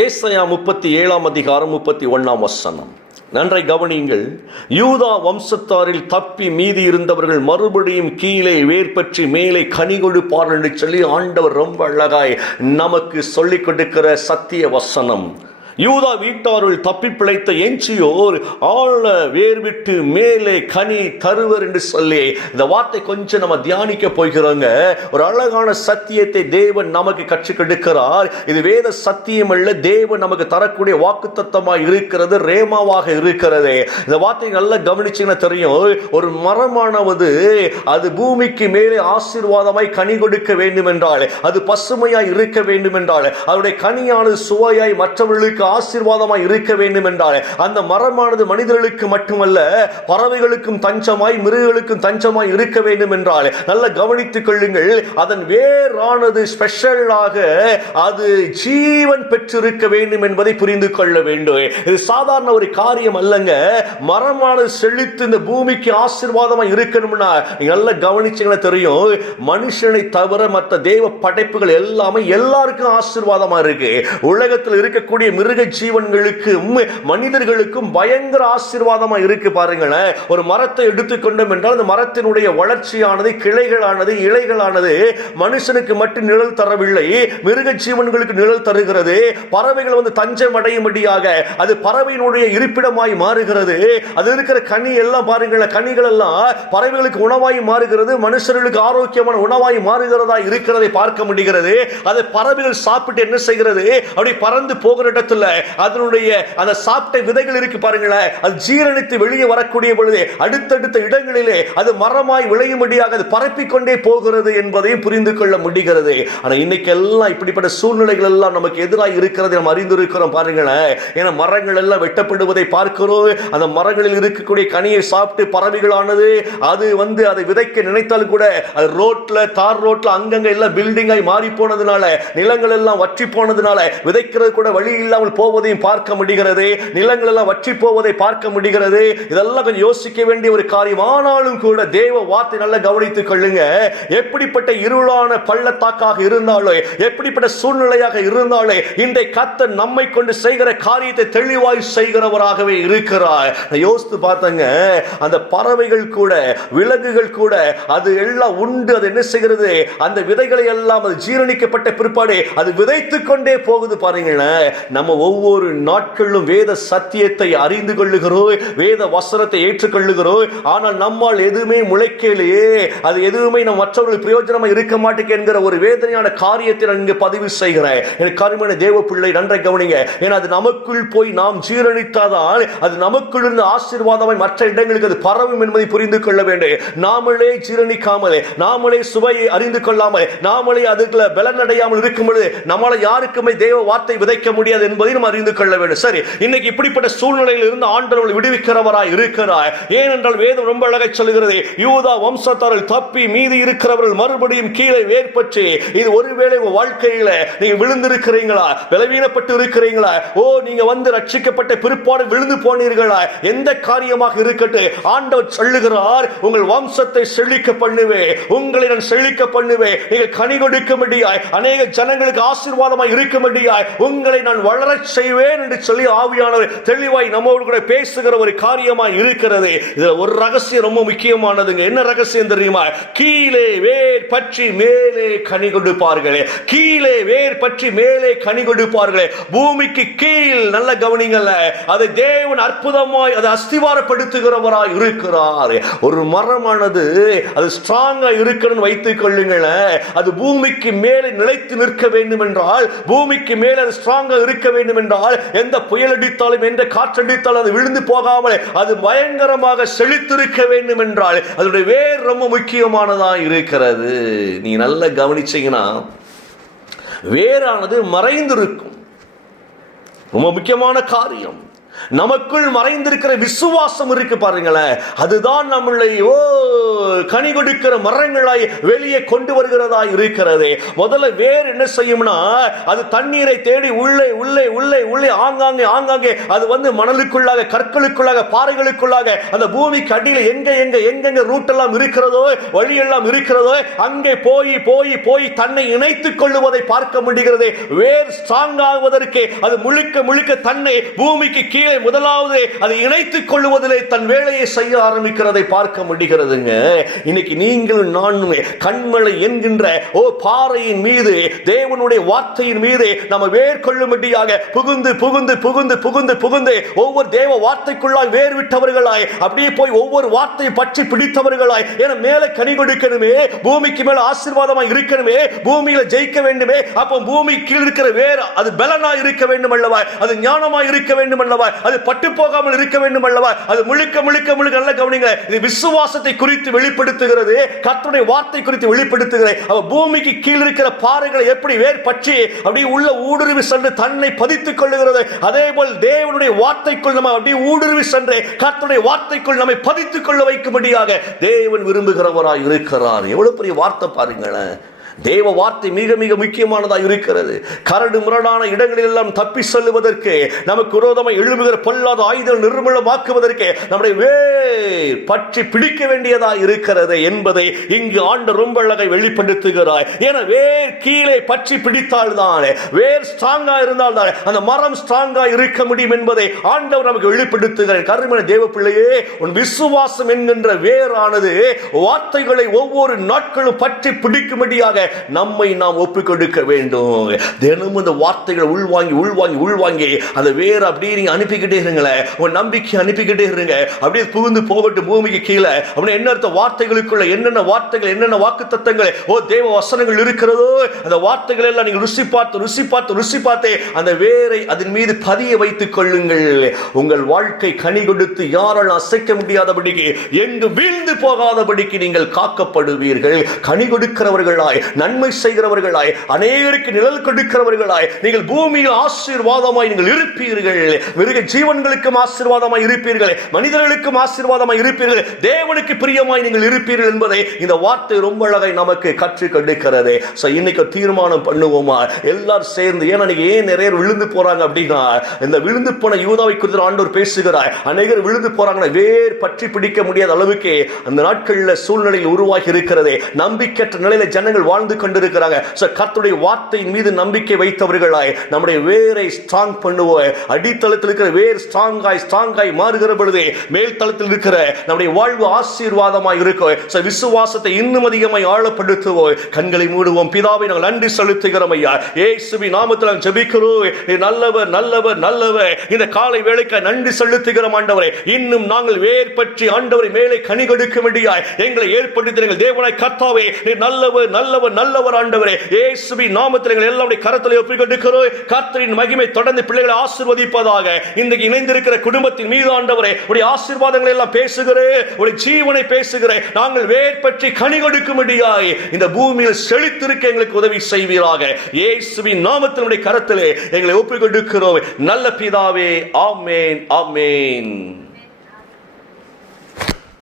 ஏசாயா 37:31 நன்றை கவனியுங்கள். யூதா வம்சத்தாரில் தப்பி மீதி இருந்தவர்கள் மறுபடியும் கீழே வேர் பற்றி மேலே கனி கொடுப்பார்கள் என்று சொல்லி ஆண்டவர் ரொம்ப அழகாய் நமக்கு சொல்லிக் கொடுக்கிற சத்திய வசனம். யூதா வீட்டாருள் தப்பி பிழைத்த எஞ்சியோர் ஆழ வேர்விட்டு மேலே கனி தருவர் என்று சொல்லி இந்த வார்த்தை கொஞ்சம் நம்ம தியானிக்க போகிறோங்க. ஒரு அழகான சத்தியத்தை தேவன் நமக்கு கற்றுக் கொடுக்கிறார். இது வேத சத்தியம் அல்ல, தேவன் நமக்கு தரக்கூடிய வாக்குத்தத்தமாய் இருக்கிறது, ரேமாவாக இருக்கிறது. இந்த வார்த்தை நல்லா கவனிச்சீங்கன்னா தெரியும். ஒரு மரமானது அது பூமிக்கு மேலே ஆசீர்வாதமாய் கனி கொடுக்க வேண்டும் என்றால், அது பசுமையாய் இருக்க வேண்டும் என்றால், அதனுடைய கனியானது சுவையாய் மற்றவர்களுக்கு ஆசீர்வாதமாய் இருக்க வேண்டும் என்றால், அந்த மரமானது மனிதர்களுக்கு மட்டுமல்ல பறவைகளுக்கும் தஞ்சமாய் மிருகங்களுக்கும் தஞ்சமாய் இருக்க வேண்டும் என்றால், நல்ல கவனித்துக் கொள்ளுங்கள், அதன் வேரானது ஸ்பெஷலாக அது ஜீவன் பெற்றிருக்க வேண்டும் என்பதை புரிந்து கொள்ள வேண்டும். இது சாதாரண ஒரு காரியம் அல்லங்க. மரமானது செழித்து இந்த பூமிக்கு ஆசீர்வாதமாய் இருக்கணும்னா நல்ல கவனிச்சீங்கன்னா தெரியும், மனுஷனை தவிர மற்ற தேவ படைப்புகள் எல்லாமே எல்லாருக்கும் ஆசீர்வாதமா இருக்கு. உலகத்தில் இருக்கக்கூடிய மிருக ஜீவன்களுக்கும் மனிதர்களுக்கும் பயங்கர ஆசீர்வாதமா இருக்கு. பாருங்களேன், ஒரு மரத்தை எடுத்துக்கொண்டோம் என்றால் அந்த மரத்தினுடைய வளர்ச்சியானது, கிளைகளானது, இலைகளானது மனுஷனுக்கு மட்டும் நிழல் தரவில்லை, மிருக ஜீவன்களுக்கு நிழல் தருகிறது. பறவைகள் வந்து தஞ்சம் அடையும்படியாக அது பறவையினுடைய இருப்பிடமாய் மாறுகிறது. அது இருக்கிற கனி எல்லாம் பாருங்களேன், கனிகள் எல்லாம் பறவைகளுக்கு உணவாய் மாறுகிறது, மனுஷர்களுக்கு ஆரோக்கியமான உணவாய் மாறுகிறதா இருக்கிறதை பார்க்க முடிகிறது. அதை பறவைகள் சாப்பிட்டு என்ன செய்கிறது, அப்படி பறந்து போகிற இடத்துல அதனுடைய அந்த சாப்பிட்ட விதைகள் இருக்கு பாருங்களேன், அது ஜீரணித்து வெளியே வரக்கூடிய பொழுது அடுத்தடுத்த இடங்களிலே அது மரமாய் விளையும்படியாக அது பரப்பிக்கொண்டே போகிறது என்பதையும் புரிந்து கொள்ள முடிகிறது. ஆனா இன்னைக்கு எல்லாம் இப்படிப்பட்ட சூழ்நிலைகள் எல்லாம் நமக்கு எதிராக இருக்கிறதை நாம் அறிந்திருக்கிறோம். பாருங்களேன், ஏன்னா மரங்கள் எல்லாம் வெட்டப்படுவதை பார்க்கிறோம். அந்த மரங்களில் இருக்கக்கூடிய கனியை சாப்பிட்டு பறவைகளானது அது வந்து அதை விதைக்க நினைத்தாலும் கூட அது ரோட்ல, தார் ரோட்ல அங்கங்க எல்லாம் பில்டிங்காய் மாறி போனதுனால, நிலங்கள் எல்லாம் வற்றி போனதுனால விதைக்கிறது கூட வழி இல்லாமல் போவதையும் பார்க்க முடிகிறது. நிலங்கள் எல்லாம் வற்றி போவதை பார்க்க முடிகிறது. இதெல்லாம் கொஞ்சம் யோசிக்க வேண்டிய ஒரு காரியம். ஆனாலும் கூட தேவ வார்த்தை நல்லா கவனித்துக் கொள்ளுங்க. எப்படிப்பட்ட இருளான பள்ளத்தாக்காக இருந்தாலும், எப்படிப்பட்ட சூழ்நிலையாக இருந்தாலும், இன்றைய கர்த்தர் நம்மை கொண்டு செய்கிற காரியத்தை தெளிவாய் செய்கிறவராகவே இருக்கிறார். யோசித்து பார்த்தங்க, அந்த பறவைகள் கூட, விலங்குகள் கூட அது எல்லாம் உண்டு. அது என்ன செய்கிறது, அந்த விதைகளை எல்லாம் அது ஜீரணிக்கப்பட்ட பிற்பாடு அது விதைத்துக் கொண்டே போகுது. பாருங்களேன், நம்ம ஒவ்வொரு நாட்களும் வேத சத்தியத்தை அறிந்து கொள்ளுகிறோம், வேத வசனத்தை ஏற்றுக்கொள்ளுகிறோம். ஆனால் நம்மால் எதுவுமே முளைக்கலையே, அது எதுவுமே நம் மற்றவர்கள் பிரயோஜனமா இருக்க மாட்டேங்க என்கிற ஒரு வேதனையான காரியத்தை நான் இங்கு பதிவு செய்கிறேன். எனக்கு கருமையான தேவ பிள்ளை நன்றை கவனிங்க. ஏன்னா அது நமக்குள் போய் நாம் ஜீரணித்தாதான் அது நமக்குள் இருந்து ஆசீர்வாதமாய் மற்ற இடங்களுக்கு அது பரவும் என்பதை புரிந்து கொள்ள வேண்டும். நாமளே ஜீரணிக்காமல், நாமளே சுவையை அறிந்து கொள்ளாமல், நாமளே அதுக்குள்ள பலனடையாமல் இருக்கும் பொழுது நம்மளால யாருக்குமே தேவ வார்த்தை விதைக்க முடியாது என்பதை நாம் அறிந்து கொள்ள வேண்டும். சரி, இன்னைக்கு இப்படிப்பட்ட சூழ்நிலையில் இருந்து ஆண்டவர் விடுவிக்கிறவராய் இருக்கிறார். ஏனென்றால் வேதம் ரொம்ப அழகாய் சொல்கிறது, யூதா வம்சத்தாரில் தப்பி மீதி இருக்கிறவர்கள் மறுபடியும் கீழே வேர் பற்றி. இது ஒருவேளை உங்க வாழ்க்கையில நீங்க விழுந்திருக்கிறீங்களா, பலவீனப்பட்டு இருக்கிறீங்களா, ஓ நீங்க வந்து ரட்சிக்கப்பட்ட பிற்பாடு விழுந்து போனீர்களா, எந்த காரியமாக இருக்கட்டும், ஆண்டவர் சொல்லுகிறார், உங்கள் வம்சத்தை செழிக்க பண்ணுவே, உங்களை நான் செழிக்க பண்ணுவே, நீங்கள் கனி கொடுக்கும்படியாய், அநேக ஜனங்களுக்கு ஆசீர்வாதமாய் இருக்கும்படியாய் உங்களை நான் வளரச் செய்வேன் என்று சொல்லி ஆவியானவர் தெளிவாய் நம்மோடு கூட பேசுகிற ஒரு காரியமாய் இருக்கிறது. இதுல ஒரு ரகசியம் ரொம்ப முக்கியமானதுங்க. என்ன ரகசியம் தெரியுமா? கீழே வேர் பற்றி மேலே கனி கொடுப்பார்களே, கீழே வேர் பற்றி மேலே கனி கொடுப்பார்களே. பூமிக்கு கீழ் நல்ல கவனிங்கல்ல, அதை தேவன் அற்புதமாய் அதை அஸ்திவாரப்படுத்துகிறவராய் இருக்கிறார். ஒரு மரமானது அது ஸ்ட்ராங்கா இருக்கணும்னு வைத்துக் கொள்ளுங்களேன், அது பூமிக்கு மேலே நிலைத்து நிற்க வேண்டும் என்றால், பூமிக்கு மேலே அது ஸ்ட்ராங்கா இருக்க வேண்டும் என்றால், எந்த புயல் அடித்தாலும் எந்த காற்றடித்தாலும் அது விழுந்து போகாமல் அது பயங்கரமாக செழித்திருக்க வேண்டும் என்றால் அதனுடைய வேர் ரொம்ப முக்கியமானதா இருக்கிறது. நீ நல்லா கவனிச்சீங்கன்னா வேரானது மறைந்திருக்கும். ரொம்ப முக்கியமான காரியம். நமக்குள் மறைந்திருக்கிற விசுவாசம் இருக்கு பாருங்களேன், அதுதான் நம்மளை கனி கொடுக்கிற மரங்களாய் வெளியே கொண்டு வருகிறதா இருக்கிறது. முதல்ல வேர் என்ன செய்யும்னா, அது தண்ணீரை தேடி உள்ளே உள்ளே உள்ளே உள்ளே ஆங்காங்கே ஆங்காங்கே அது மணலுக்குள்ளாக, கற்களுக்குள்ளாக, பாறைகளுக்குள்ளாக, அந்த பூமிக்கு அடியில் எங்க ரூட் எல்லாம் இருக்கிறதோ, வழி எல்லாம் இருக்கிறதோ, அங்கே போய் போய் போய் தன்னை இணைத்துக் கொள்ளுவதை பார்க்க முடிகிறது. வேர் ஸ்ட்ராங் ஆகுவதற்கு அது முழுக்க முழுக்க தன்னை பூமிக்கு கீழே முதலாவது அதை இணைத்துக் கொள்வதிலே தன் வேலையை செய்ய ஆரம்பிக்கிறதை பார்க்க முடிகிறதுங்க. இன்னைக்கு நீங்கள் நானும் கண்மலை என்கின்ற பாறையின் மீது, தேவனுடைய வார்த்தையின் மீது நம்ம வேர் கொள்ளும்படியாக புகுந்து புகுந்து புகுந்து புகுந்து புகுந்து ஒவ்வொரு தேவ வார்த்தைக்குள்ளாய் வேர் விட்டவர்களாய், அப்படியே போய் ஒவ்வொரு வார்த்தையை பற்றி பிடித்தவர்களாய், என மேலே கனி கொடுக்கணுமே, பூமிக்கு மேல ஆசீர்வாதமாய் இருக்கணுமே, பூமியில ஜெயிக்க வேண்டுமே. அப்போ பூமி கீழ் இருக்கிற வேர் அது பலனாய் இருக்க வேண்டும் அல்லவா, அது ஞானமாய் இருக்க வேண்டும் அல்லவா, அது பட்டு போகாமல் இருக்க வேண்டும் அல்லவா, அது முழுக்க முழுக்க முழுக்க நல்ல கவனிங்க, இது விசுவாசத்தை குறித்து வெளிப்படுத்துகிறது, கர்த்தருடைய வார்த்தை குறித்து வெளிப்படுத்துகிறது. அவ பூமிக்கு கீழ் இருக்கிற பாறைகளை எப்படி வேர் பற்றி அப்படியே உள்ள ஊடுருவி சென்று தன்னை பதித்துக் கொள்ளுகிறது, அதே போல் தேவனுடைய வார்த்தைக்குள் நம்ம அப்படியே ஊடுருவி சென்று கர்த்தருடைய வார்த்தைக்குள் நம்மை பதித்துக் கொள்ள வைக்கும்படியாக தேவன் விரும்புகிறவராய் இருக்கிறார். எவ்வளவு பெரிய வார்த்தை பாருங்களேன். தேவ வார்த்தை மிக மிக முக்கியமானதாக இருக்கிறது. கரடு முரடான இடங்களில் எல்லாம் தப்பி செல்லுவதற்கு, நமக்கு விரோதமாக எழும்புகிற பொல்லாத ஆயுதங்கள் நிர்மூலமாக்குவதற்கு நம்முடைய வேர் பற்றி பிடிக்க வேண்டியதாக இருக்கிறது என்பதை இங்கு ஆண்டவர் ரொம்ப அழகை வெளிப்படுத்துகிறார். ஏன்னா வேர் கீழே பற்றி பிடித்தால்தான், வேர் ஸ்ட்ராங்கா இருந்தால்தான் அந்த மரம் ஸ்ட்ராங்கா இருக்க முடியும் என்பதை ஆண்டவர் நமக்கு வெளிப்படுத்துகிறார். கருமையான தேவ பிள்ளையே, உன் விசுவாசம் என்கின்ற வேரானது வார்த்தைகளை ஒவ்வொரு நாட்களும் பற்றி பிடிக்கும்படியாக நம்மை நாம் ஒப்புக் கொடுக்க வேண்டும். தினமும் இந்த வார்த்தைகளை உள்வாங்கி உள்வாங்கி உள்வாங்கி அந்த வேற அப்படியே நீங்க அனுப்பிக்கிட்டே இருங்களேன். உன் நம்பிக்கை அனுப்பிக்கிட்டே இருங்க. அப்படியே புகுந்து போகட்டும் பூமிக்கு கீழே. அப்படி என்ன அர்த்த, வார்த்தைகளுக்குள்ள என்னென்ன வார்த்தைகள், என்னென்ன வாக்கு தத்தங்கள், தேவ வசனங்கள் இருக்கிறதோ, அந்த வார்த்தைகள் எல்லாம் நீங்கள் ருசி பார்த்து ருசி பார்த்து ருசி பார்த்து அந்த வேரை அதன் மீது பதிய வைத்துக் கொள்ளுங்கள். உங்கள் வாழ்க்கை கனி கொடுத்து யாரால் அசைக்க முடியாதபடிக்கு, எங்கு வீழ்ந்து போகாதபடிக்கு நீங்கள் காக்கப்படுவீர்கள். கனி கொடுக்கிறவர்களாய், நன்மை செய்கிறவர்களாய், அநேகருக்கு நிழல் கொடுக்கிறவர்களாய், நீங்கள் பூமியில் ஆசீர்வாதமாய் நீங்கள் இருப்பீர்கள். மிருக ஜீவன்களுக்கும் ஆசீர்வாதமாய் இருப்பீர்கள், மனிதர்களுக்கும் ஆசீர்வாதமாய் இருப்பீர்கள், தேவனுக்கு பிரியமாய் நீங்கள் இருப்பீர்கள் என்பதை இந்த வார்த்தை ரொம்ப அழகாய் நமக்கு கற்றுக் கொடுக்கிறது. இன்னைக்கு தீர்மானம் பண்ணுவோமா எல்லாரும் சேர்ந்து. ஏன்னா ஏன் நிறைய விழுந்து போறாங்க அப்படின்னா, இந்த விழுந்து போன யூதாவை குறித்து ஆண்டவர் பேசுகிறார். அநேகர் விழுந்து போறாங்க, வேர் பற்றி பிடிக்க முடியாத அளவுக்கு அந்த நாட்களில் சூழ்நிலையில் உருவாகி இருக்கிறது. நம்பிக்கையற்ற நிலையில ஜனங்கள் வாழ்ந்து கொண்டிருக்கிறாங்க. கர்த்தருடைய வார்த்தையின் மீது நம்பிக்கை வைத்தவர்களாய் நம்முடைய வேரை ஸ்ட்ராங் பண்ணுவோம். அடித்தளத்தில் இருக்கிற வேர் ஸ்ட்ராங்காய் மாறுகிற பொழுது மேல் தளத்தில் இருக்கிற நம்முடைய வாழ்வு ஆசீர்வாதமாய் இருக்கும். விசுவாசத்தை இன்னும் அதிகமாய் ஆழப்படுத்துவோம். கண்களை மூடுவோம். பிதாவை நாங்கள் நன்றி செலுத்துகிறோம் ஐயா. இயேசுவின் நாமத்தில் நாங்கள் ஜெபிக்கிறோம். நல்லவர் நல்லவர் நல்லவர். இந்த காலை வேளைக்கு நன்றி செலுத்துகிறோம் ஆண்டவரே. இன்னும் நாங்கள் வேர் பற்றி ஆண்டவரை மேலே கனி கொடுக்கும்படியாய் எங்களை ஏற்படுத்தினீர்கள் தேவனாய் கர்த்தாவே. நல்லவர் நல்லவர் நல்லவர் ஆண்டவரே. இயேசுவின் நாமத்தில் எங்கள் எல்லாருடைய கரத்திலே ஒப்புக்கொடுக்கிறோம். கர்த்தரின் மகிமை தொடர்ந்து பிள்ளைகளை ஆசீர்வதிப்பதாக. இன்றைக்கு இணைந்திருக்கிற குடும்பத்தின் மீது ஆண்டவரே உடைய ஆசீர்வாதங்களை எல்லாம் பேசுகிறேன், உடைய ஜீவனை பேசுகிறேன். நாங்கள் வேர் பற்றி கனி கொடுக்கும்படியாய் இந்த பூமியில் செழித்திருக்க எங்களுக்கு உதவி செய்வீராக. இயேசுவின் நாமத்தினுடைய கரத்திலே எங்களை ஒப்புக்கொடுக்கிறோம் நல்ல பிதாவே. ஆமென் ஆமென்.